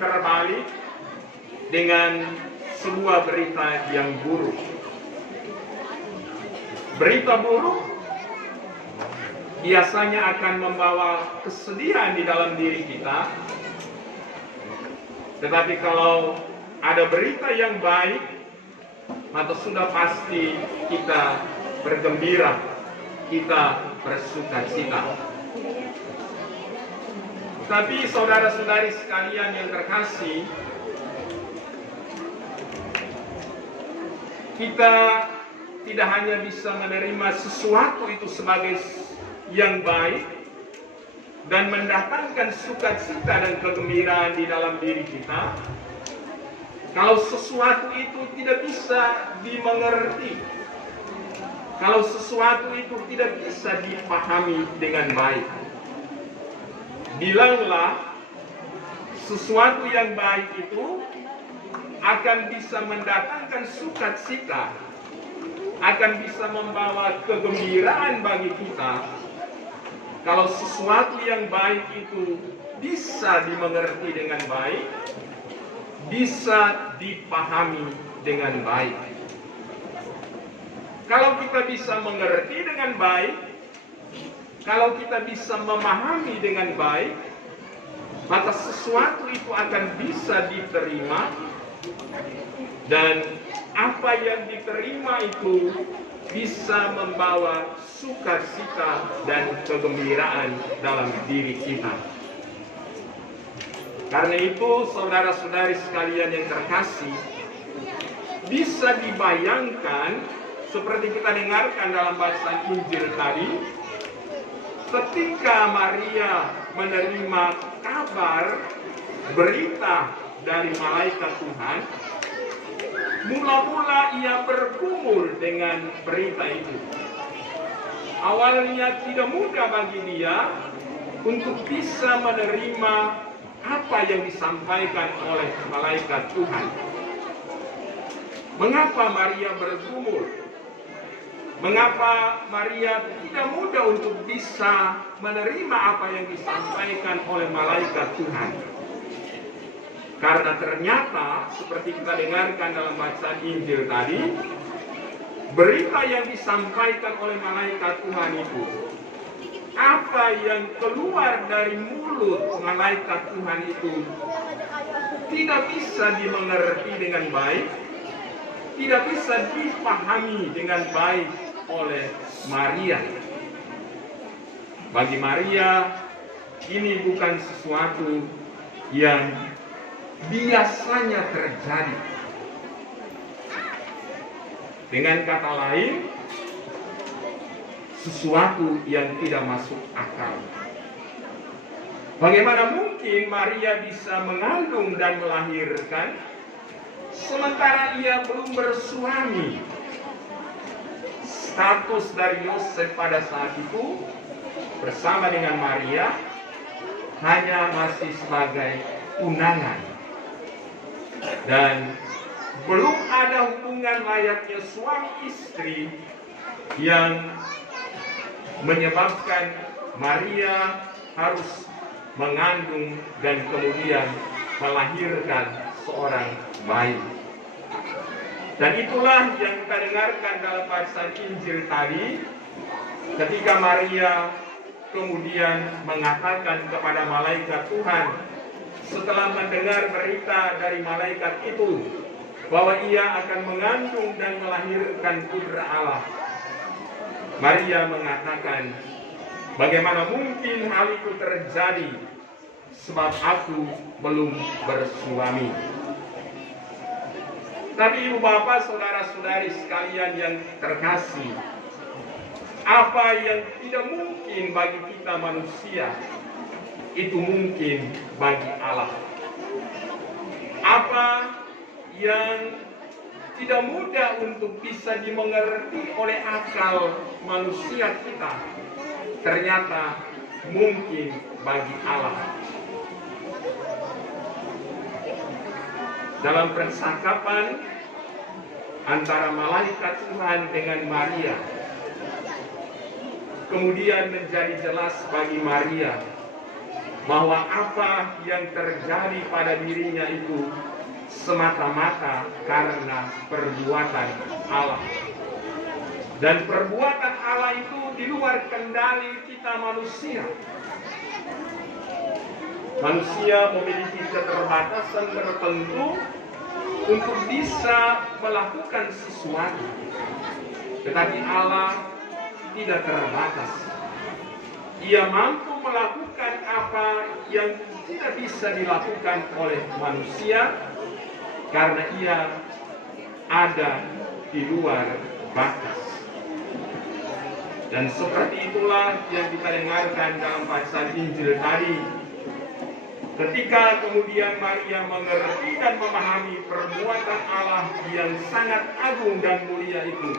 terbalik dengan sebuah berita yang buruk. Berita buruk biasanya akan membawa kesedihan di dalam diri kita. Tetapi kalau ada berita yang baik, maka sudah pasti kita bergembira, kita bersukacita. Tapi saudara-saudari sekalian yang terkasih, kita tidak hanya bisa menerima sesuatu itu sebagai yang baik dan mendatangkan sukacita dan kegembiraan di dalam diri kita, kalau sesuatu itu tidak bisa dimengerti, kalau sesuatu itu tidak bisa dipahami dengan baik. Bilanglah sesuatu yang baik itu akan bisa mendatangkan sukacita, akan bisa membawa kegembiraan bagi kita kalau sesuatu yang baik itu bisa dimengerti dengan baik, bisa dipahami dengan baik. Kalau kita bisa mengerti dengan baik, kalau kita bisa memahami dengan baik, maka sesuatu itu akan bisa diterima, dan apa yang diterima itu bisa membawa sukacita dan kegembiraan dalam diri kita. Karena itu, saudara-saudari sekalian yang terkasih, bisa dibayangkan seperti kita dengarkan dalam bacaan Injil tadi, ketika Maria menerima kabar berita dari malaikat Tuhan, mula-mula ia bergumul dengan berita itu. Awalnya tidak mudah bagi dia untuk bisa menerima apa yang disampaikan oleh malaikat Tuhan. Mengapa Maria bergumul? Mengapa Maria tidak mudah untuk bisa menerima apa yang disampaikan oleh malaikat Tuhan? Karena ternyata seperti kita dengarkan dalam bacaan Injil tadi, berita yang disampaikan oleh malaikat Tuhan itu, apa yang keluar dari mulut malaikat Tuhan itu tidak bisa dimengerti dengan baik, tidak bisa dipahami dengan baik oleh Maria. Bagi Maria, ini bukan sesuatu yang biasanya terjadi. Dengan kata lain, sesuatu yang tidak masuk akal. Bagaimana mungkin Maria bisa mengandung dan melahirkan sementara ia belum bersuami? Status dari Yosef pada saat itu bersama dengan Maria hanya masih sebagai undangan. Dan belum ada hubungan layaknya suami istri yang menyebabkan Maria harus mengandung dan kemudian melahirkan seorang bayi. Dan itulah yang kita dengarkan dalam bacaan Injil tadi, ketika Maria kemudian mengatakan kepada malaikat Tuhan, setelah mendengar berita dari malaikat itu bahwa ia akan mengandung dan melahirkan putra Allah, Maria mengatakan, bagaimana mungkin hal itu terjadi sebab aku belum bersuami. Tapi ibu bapak, saudara-saudari sekalian yang terkasih, apa yang tidak mungkin bagi kita manusia, itu mungkin bagi Allah. Apa yang tidak mudah untuk bisa dimengerti oleh akal manusia kita, ternyata mungkin bagi Allah. Dalam percakapan antara malaikat Tuhan dengan Maria, kemudian menjadi jelas bagi Maria bahwa apa yang terjadi pada dirinya itu semata-mata karena perbuatan Allah. Dan perbuatan Allah itu di luar kendali kita manusia. Manusia memiliki keterbatasan tertentu untuk bisa melakukan sesuatu. Tetapi Allah tidak terbatas. Ia mampu melakukan apa yang tidak bisa dilakukan oleh manusia karena ia ada di luar batas. Dan seperti itulah yang kita dengarkan dalam bacaan Injil tadi. Ketika kemudian Maria mengerti dan memahami perbuatan Allah yang sangat agung dan mulia itu,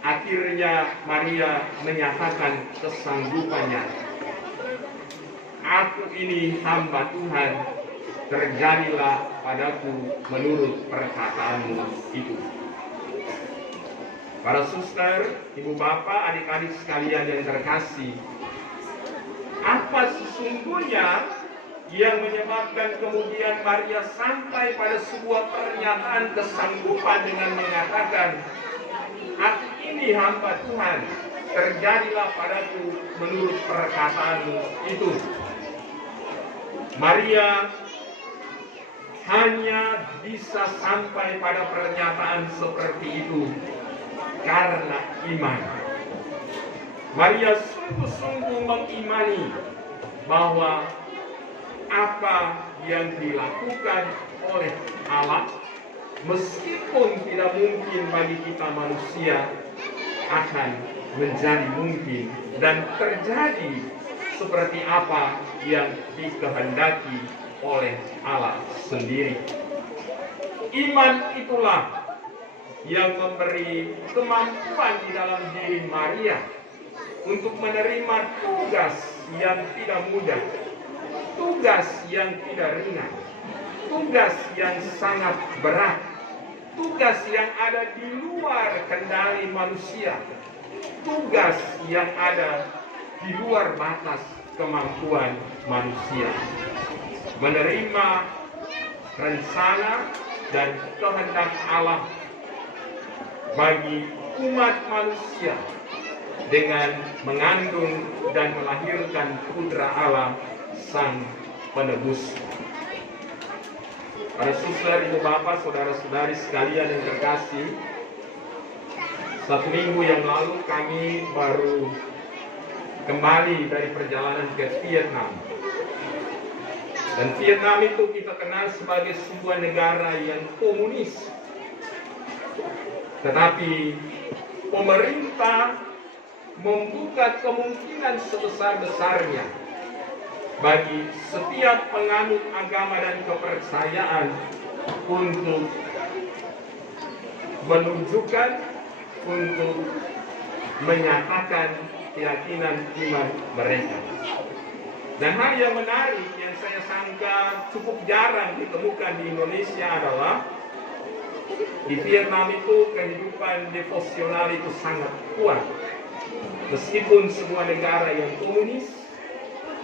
akhirnya Maria menyatakan kesanggupannya. Aku ini hamba Tuhan, terjadilah padaku menurut perkataanmu itu. Para suster, ibu bapak, adik-adik sekalian yang terkasih, apa sesungguhnya yang menyebabkan kemudian Maria sampai pada sebuah pernyataan kesanggupan dengan mengatakan, aku ini hamba Tuhan, terjadilah padaku menurut perkataanmu itu. Maria hanya bisa sampai pada pernyataan seperti itu karena iman. Maria sungguh-sungguh mengimani bahwa apa yang dilakukan oleh Allah, meskipun tidak mungkin bagi kita manusia, akan menjadi mungkin dan terjadi seperti apa yang dikehendaki oleh Allah sendiri. Iman itulah yang memberi kemampuan di dalam diri Maria untuk menerima tugas yang tidak mudah, tugas yang tidak ringan, tugas yang sangat berat, tugas yang ada di luar kendali manusia, tugas yang ada di luar batas kemampuan manusia. Menerima rencana dan kehendak Allah bagi umat manusia dengan mengandung dan melahirkan putra Allah, Sang Penebus. Para suster, ibu bapak, saudara-saudari sekalian yang terkasih, 1 minggu yang lalu kami baru kembali dari perjalanan ke Vietnam. Dan Vietnam itu kita kenal sebagai sebuah negara yang komunis. Tetapi pemerintah membuka kemungkinan sebesar-besarnya bagi setiap penganut agama dan kepercayaan untuk menunjukkan, untuk menyatakan keyakinan iman mereka. Dan hal yang menarik yang saya sangka cukup jarang ditemukan di Indonesia adalah di Vietnam itu kehidupan devosional itu sangat kuat. Meskipun sebuah negara yang komunis,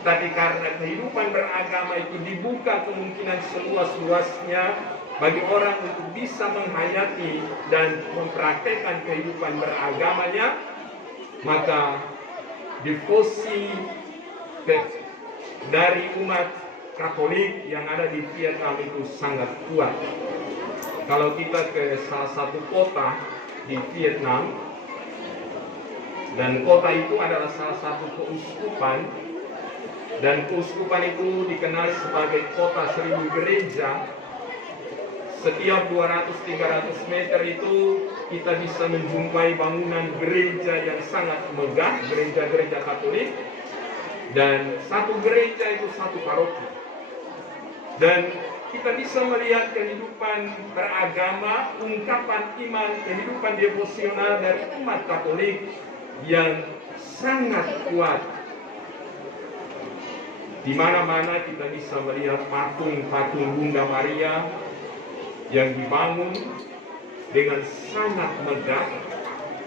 tapi karena kehidupan beragama itu dibuka kemungkinan seluas-luasnya bagi orang untuk bisa menghayati dan mempraktekkan kehidupan beragamanya, maka devosi dari umat Katolik yang ada di Vietnam itu sangat kuat. Kalau kita ke salah satu kota di Vietnam, dan kota itu adalah salah satu keuskupan, dan keuskupan itu dikenal sebagai kota 1000 gereja. Setiap 200-300 meter itu kita bisa menjumpai bangunan gereja yang sangat megah, gereja-gereja Katolik. Dan satu gereja itu satu paroki. Dan kita bisa melihat kehidupan beragama, ungkapan iman, kehidupan devosional dari umat Katolik yang sangat kuat. Di mana-mana kita bisa melihat patung-patung Bunda Maria yang dibangun dengan sangat megah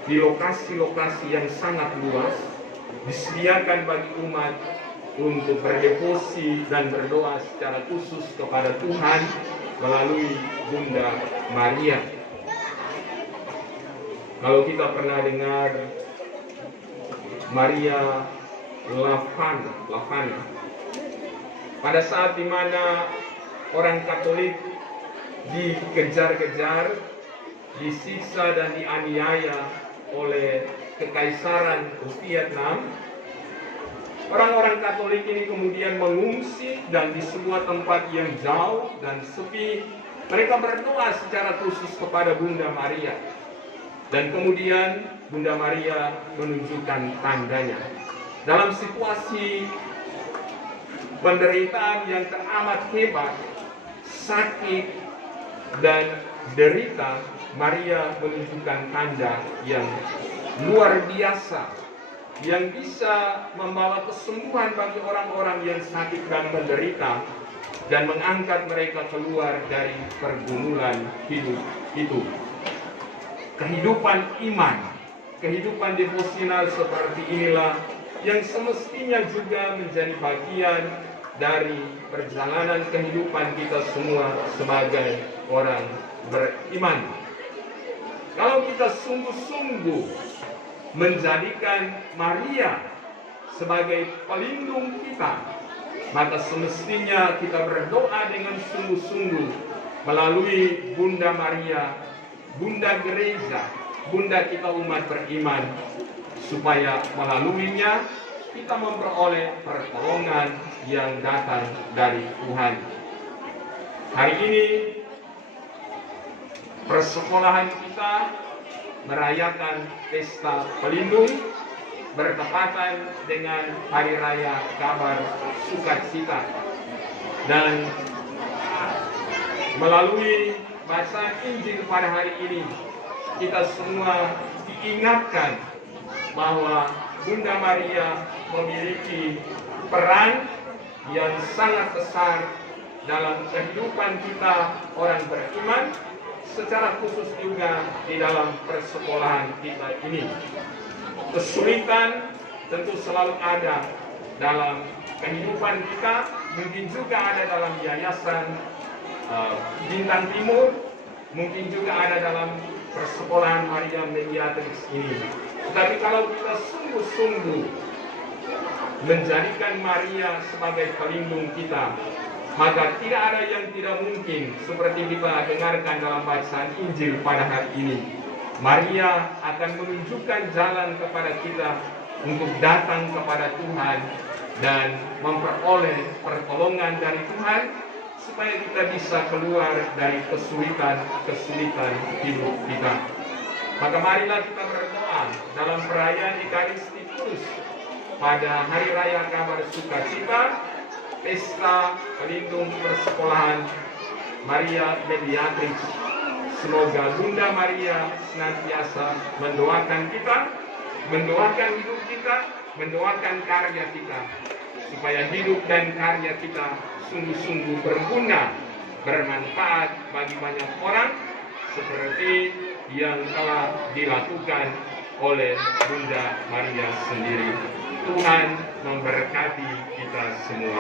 di lokasi-lokasi yang sangat luas, disediakan bagi umat untuk berdevosi dan berdoa secara khusus kepada Tuhan melalui Bunda Maria. Kalau kita pernah dengar Maria Lavana, pada saat dimana orang Katolik dikejar-kejar, disiksa dan dianiaya oleh Kekaisaran Vietnam, orang-orang Katolik ini kemudian mengungsi dan di sebuah tempat yang jauh dan sepi, mereka berdoa secara khusus kepada Bunda Maria. Dan kemudian Bunda Maria menunjukkan tandanya. Dalam situasi penderitaan yang teramat hebat, sakit dan derita, Maria menunjukkan tanda yang luar biasa yang bisa membawa kesembuhan bagi orang-orang yang sakit dan menderita dan mengangkat mereka keluar dari pergumulan hidup itu. Kehidupan iman, kehidupan devosional seperti inilah yang semestinya juga menjadi bagian dari perjalanan kehidupan kita semua sebagai orang beriman. Kalau kita sungguh-sungguh menjadikan Maria sebagai pelindung kita, maka semestinya kita berdoa dengan sungguh-sungguh melalui Bunda Maria, Bunda Gereja, Bunda kita umat beriman, supaya melaluinya kita memperoleh pertolongan yang datang dari Tuhan. Hari ini persekolahan kita merayakan pesta pelindung bertepatan dengan Hari Raya Kabar Sukacita, dan melalui bacaan Injil pada hari ini kita semua diingatkan bahwa Bunda Maria memiliki peran yang sangat besar dalam kehidupan kita orang beriman, secara khusus juga di dalam persekolahan kita ini. Kesulitan tentu selalu ada dalam kehidupan kita, mungkin juga ada dalam yayasan Bintang Timur, mungkin juga ada dalam persekolahan Maria Mediatrix ini. Tetapi kalau kita sungguh-sungguh menjadikan Maria sebagai pelindung kita, maka tidak ada yang tidak mungkin, seperti kita dengarkan dalam bacaan Injil pada hari ini. Maria akan menunjukkan jalan kepada kita untuk datang kepada Tuhan dan memperoleh pertolongan dari Tuhan, supaya kita bisa keluar dari kesulitan hidup kita. Maka marilah kita berdoa dalam perayaan Ekaristi Kudus pada Hari Raya Kabar Sukacita, pesta pelindung persekolahan Maria Mediatrix. Semoga Bunda Maria senantiasa mendoakan kita, mendoakan hidup kita, mendoakan karya kita, supaya hidup dan karya kita sungguh-sungguh berguna, bermanfaat bagi banyak orang, seperti yang telah dilakukan oleh Bunda Maria sendiri. Tuhan memberkati kita semua.